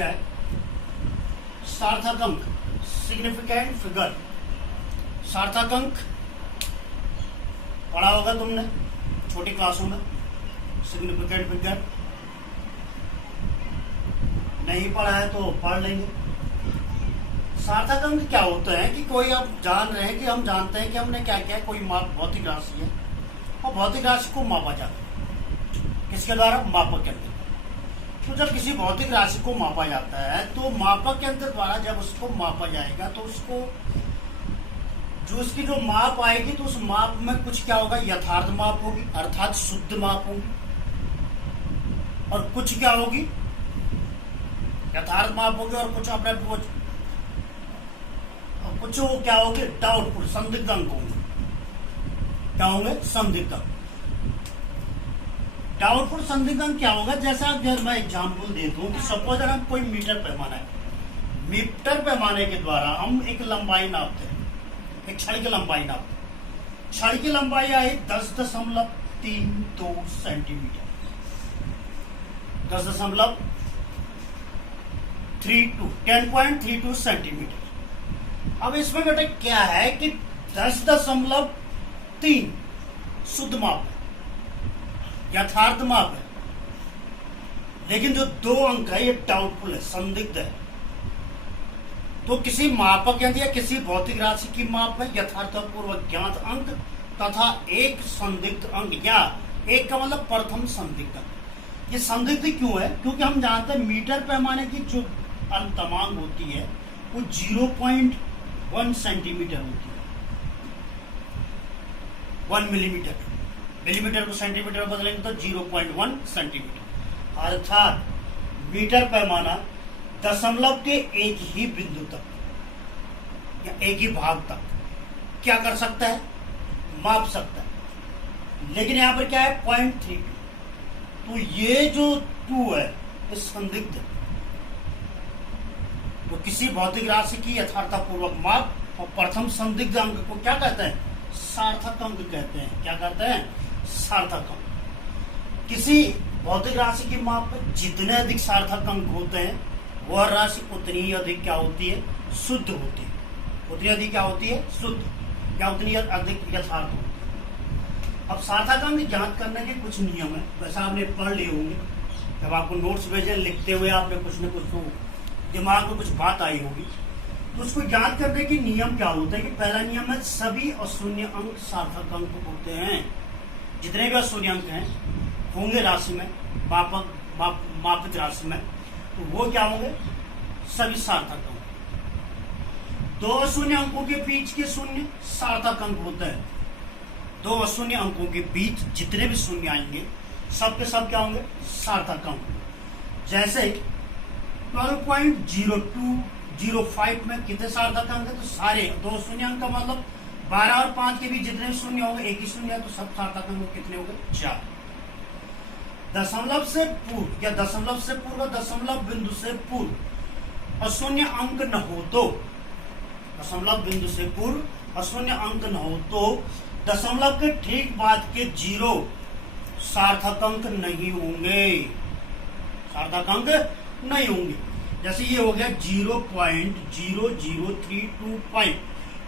क्या है? सार्थक अंक, सिग्निफिकेंट फिगर। सार्थक अंक पढ़ा होगा तुमने छोटी क्लासों में। सिग्निफिकेंट फिगर नहीं पढ़ा है तो पढ़ लेंगे। सार्थक अंक क्या होता है कि कोई आप जान रहे हैं कि हम जानते हैं कि हमने क्या किया है, कोई भौतिक राशि है और भौतिक राशि को मापा जाता है किसके द्वारा? मापक यंत्र। तो जब किसी भौतिक राशि को मापा जाता है तो मापक यंत्र द्वारा जब उसको मापा जाएगा तो उसको जो उसकी जो माप आएगी तो उस माप में कुछ क्या होगा? यथार्थ माप होगी अर्थात शुद्ध माप होगी, और कुछ क्या होगी? यथार्थ माप होगी और कुछ अपने कुछ वो क्या होंगे? डाउटफुल, संदिग्ध अंक होंगे। क्या होंगे? संदिग्ध अंक। डाउटफुल संदिग्ध अंक क्या होगा? जैसा आप मैं एग्जाम्पल देता हूँ कि सपोज अगर हम कोई मीटर पैमाना है, मीटर पैमाने के द्वारा हम एक लंबाई नापते हैं, एक छड़ की लंबाई नापते हैं। छड़ की लंबाई आई 10.32 सेंटीमीटर, 10.32 सेंटीमीटर। अब इसमें बेटा क्या है कि 10.3 शुद्ध माप है, यथार्थ माप है, लेकिन जो 2 अंक है ये डाउटफुल है, संदिग्ध है। तो किसी मापक यंत्र या किसी भौतिक राशि की माप में यथार्थपूर्वक ज्ञात अंक तथा एक संदिग्ध अंक, या एक का मतलब प्रथम संदिग्ध अंक। ये संदिग्ध क्यों है? क्योंकि हम जानते हैं मीटर पैमाने की जो अंतमांक होती है वो 0.1 सेंटीमीटर होती है। 1 मिलीमीटर, मिलीमीटर को सेंटीमीटर में बदलेंगे तो 0.1 सेंटीमीटर, अर्थात मीटर पैमाना दशमलव के एक ही बिंदु तक या एक ही भाग तक क्या कर सकता है? माप सकता है। लेकिन यहां पर क्या है? 0.32। तो ये जो 2 है ये संदिग्ध है। तो किसी भौतिक राशि की यथार्थपूर्वक माप और प्रथम संदिग्ध अंक को क्या कहते हैं? सार्थक अंक कहते हैं। क्या कहते हैं? सार्थक अंक। किसी भौतिक राशि की माप में जितने अधिक सार्थक अंक होते हैं वह राशि उतनी ही अधिक क्या होती है? शुद्ध होती है। उतनी अधिक क्या होती है? शुद्ध, या उतनी अधिक यथार्थ होती है। अब सार्थक अंक ज्ञात करने के कुछ नियम है, वैसा आपने पढ़ लिए होंगे। जब आपको नोट्स भेजे लिखते हुए आपने कुछ न कुछ तो दिमाग में कुछ बात आई होगी, तो उसको ज्ञात करने के नियम क्या होते हैं कि पहला नियम है सभी अशून्य अंक सार्थक अंक होते हैं। जितने भी अशून्य अंक हैं होंगे राशि में, मापित राशि में, तो वो क्या होंगे? सभी सार्थक अंक। 2 अशून्य अंकों के बीच के शून्य सार्थक अंक होते हैं। 2 अशून्य अंकों के बीच जितने भी शून्य आएंगे सब के सब क्या होंगे? सार्थक अंक। जैसे 12.0205 में कितने सार्थक अंक है? तो सारे 2 शून्य अंक का मतलब 12 और 5 के बीच जितने शून्य होंगे, एक ही शून्य है, तो सब सार्थक अंक कितने होंगे? 4। दशमलव से पूर्व या दशमलव से पूर्व, दशमलव बिंदु से पूर्व अशून्य अंक न हो तो, दशमलव बिंदु से पूर्व अशून्य अंक न हो तो दशमलव के ठीक बाद के 0 सार्थक अंक नहीं होंगे। सार्थक अंक नहीं होंगे। जैसे ये हो गया 0.00325,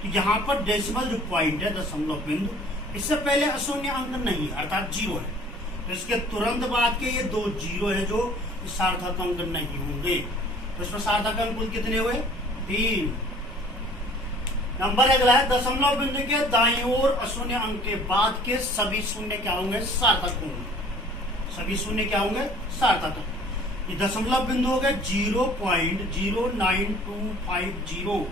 तो यहाँ पर डेसिमल जो पॉइंट है, दशमलव बिंदु, इससे पहले अशून्य अंक नहीं अर्थात 0 है, तो इसके तुरंत बाद के ये 2 0 है जो सार्थक अंक नहीं होंगे। तो इसमें सार्थक अंक कुल कितने हुए? 3। नंबर अगला है दशमलव बिंदु के दाईं ओर अशून्य अंक के बाद के सभी शून्य क्या होंगे? सार्थक होंगे। सभी शून्य क्या होंगे? सार्थक होंगे। ये दशमलव बिंदु हो गया 0.09250,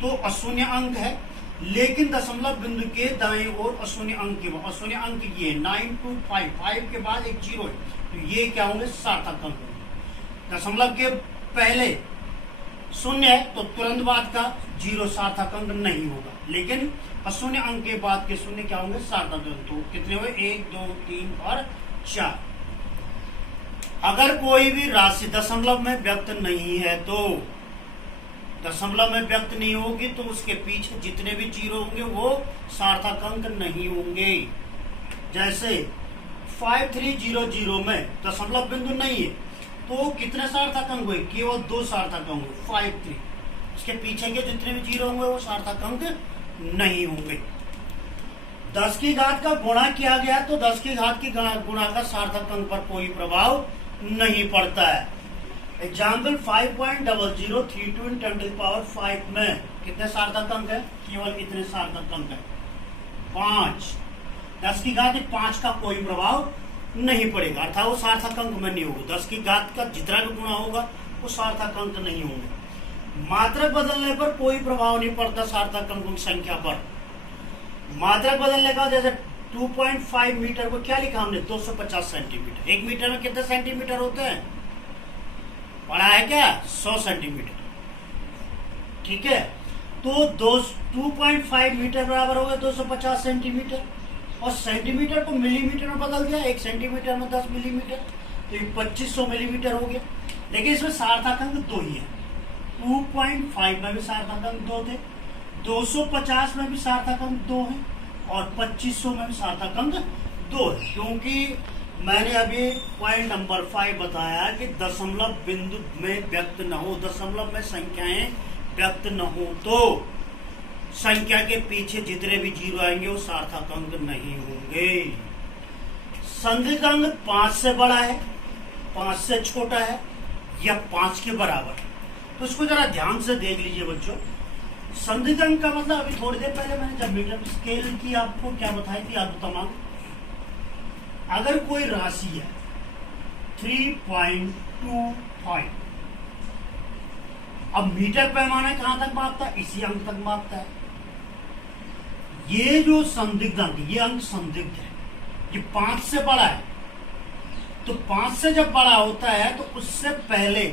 तो अशून्य अंक है, लेकिन दशमलव बिंदु के दाईं ओर अशून्य अंक के बाद, अशून्य अंक ये 9255 के बाद एक 0 है, तो ये क्या होंगे? सार्थक अंक होंगे। दशमलव के पहले शून्य है तो तुरंत बाद का 0 सार्थक अंक नहीं होगा, लेकिन अशून्य अंक के बाद के शून्य क्या होंगे? सार्थक अंक। तो कितने हुए? 1 2 3 और 4। अगर कोई भी राशि दशमलव में व्यक्त नहीं है तो, दशमलव में व्यक्त नहीं होगी तो उसके पीछे जितने भी 0 होंगे वो सार्थक अंक नहीं होंगे। जैसे 5300 में दशमलव बिंदु नहीं है, तो कितने सार्थक अंक हुए? केवल 2 सार्थक अंक हुए, 5 3। इसके पीछे के जितने भी जीरो होंगे वो सार्थक अंक नहीं होंगे। 10 की घात का गुणा किया गया तो 10 की घात की गुणा का सार्थक अंक पर कोई प्रभाव नहीं पड़ता है। एग्जाम्पल 5.003 × 10⁵ में कितने सार्थक अंक है? केवल इतने सार्थक अंक है, 5। 10 की घात 5 का कोई प्रभाव नहीं पड़ेगा, अर्थात वो सार्थक अंक में नहीं होगा। 10 की घात का जितना भी गुणा होगा वो सार्थक अंक नहीं होंगे। मात्रक बदलने पर कोई प्रभाव नहीं पड़ता सार्थक अंकों की संख्या पर। मात्रक बदलने का जैसे 2.5 मीटर को क्या लिखा हमने? 250 सेंटीमीटर। 1 मीटर में कितने सेंटीमीटर होते हैं? पढ़ा है क्या? 100 सेंटीमीटर। ठीक है, तो 2.5 मीटर बराबर हो गया 250 सेंटीमीटर, और सेंटीमीटर को मिलीमीटर में बदल दिया, 1 सेंटीमीटर में 10 मिलीमीटर, तो ये 2500 मिलीमीटर हो गया। लेकिन इसमें सार्थक अंक 2 ही है। 2.5 में भी सार्थक अंक 2 थे, 250 में भी सार्थक अंक 2 है, और 2500 में भी सार्थक अंक 2 है। क्योंकि मैंने अभी पॉइंट नंबर 5 बताया कि दशमलव बिंदु में व्यक्त न हो, दशमलव में संख्याएं व्यक्त न हो तो संख्या के पीछे जितने भी जीरो आएंगे वो सार्थक अंक नहीं होंगे। संदिग्ध अंक 5 से बड़ा है, 5 से छोटा है, या 5 के बराबर है। तो इसको जरा ध्यान से देख लीजिए बच्चों। संदिग्ध अंक का मतलब अभी थोड़ी देर पहले मैंने जब मीटर स्केल की आपको क्या बताई थी, आप तमाम अगर कोई राशि है 3.25, अब मीटर पैमाना कहां तक मापता है? इसी अंक तक मापता है। ये जो संदिग्ध अंक, ये अंक संदिग्ध है, ये 5 से बड़ा है। तो 5 से जब बड़ा होता है तो उससे पहले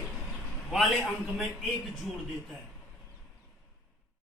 वाले अंक में 1 जोड़ देता है।